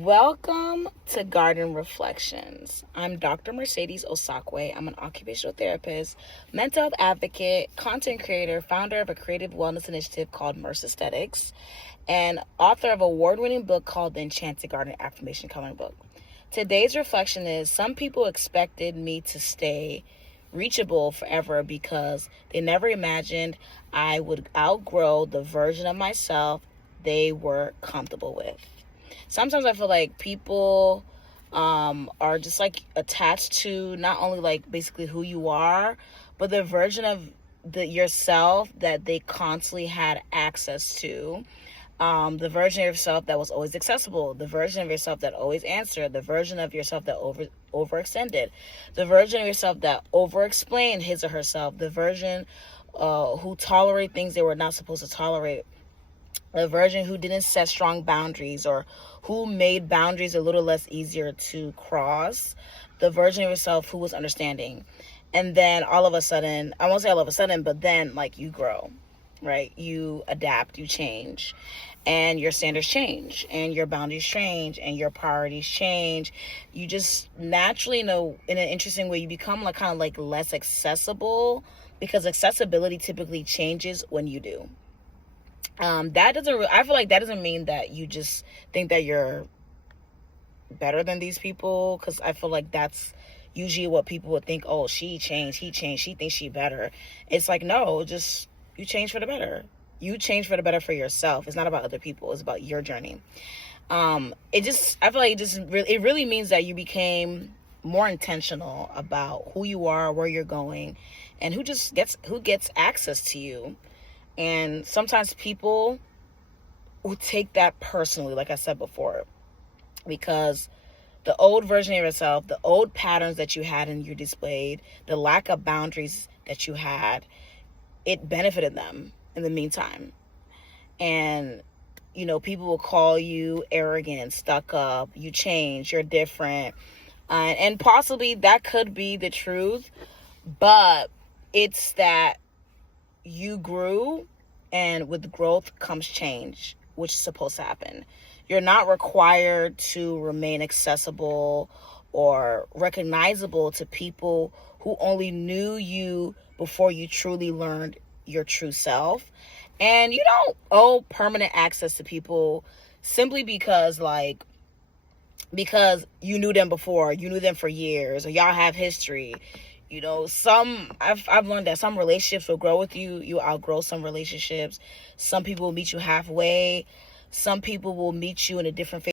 Welcome to Garden Reflections. I'm Dr. Mercedes Osakwe. I'm an occupational therapist, mental health advocate, content creator, founder of a creative wellness initiative called Mercisthetics, and author of an award-winning book called The Enchanted Garden Affirmation Coloring Book. Today's reflection is: some people expected me to stay reachable forever because they never imagined I would outgrow the version of myself they were comfortable with. Sometimes I feel like people are just like attached to not only like basically who you are, but the version of yourself that they constantly had access to. The version of yourself that was always accessible, the version of yourself that always answered, the version of yourself that overextended, the version of yourself that over-explained his or herself, the version who tolerate things they were not supposed to tolerate, a version who didn't set strong boundaries or who made boundaries a little less easier to cross, the version of yourself who was understanding. And then all of a sudden, I won't say all of a sudden, but then like you grow, right? You adapt, you change, and your standards change, and your boundaries change, and your priorities change. You just naturally, in an interesting way, you become like kind of like less accessible, because accessibility typically changes when you do. I feel like that doesn't mean that you just think that you're better than these people, because I feel like that's usually what people would think. Oh, she changed, he changed, she thinks she better. It's like, no, just you change for the better. You change for the better for yourself. It's not about other people. It's about your journey. I feel like it really means that you became more intentional about who you are, where you're going, and who gets access to you. And sometimes people will take that personally, like I said before, because the old version of yourself, the old patterns that you had and you displayed, the lack of boundaries that you had, it benefited them in the meantime. And, people will call you arrogant, stuck up, you change, you're different. And possibly that could be the truth, but it's that you grew, and with growth comes change, which is supposed to happen. You're not required to remain accessible or recognizable to people who only knew you before you truly learned your true self. And you don't owe permanent access to people simply because you knew them before, you knew them for years, or y'all have history. I've learned that some relationships will grow with you. You outgrow some relationships. Some people will meet you halfway. Some people will meet you in a different phase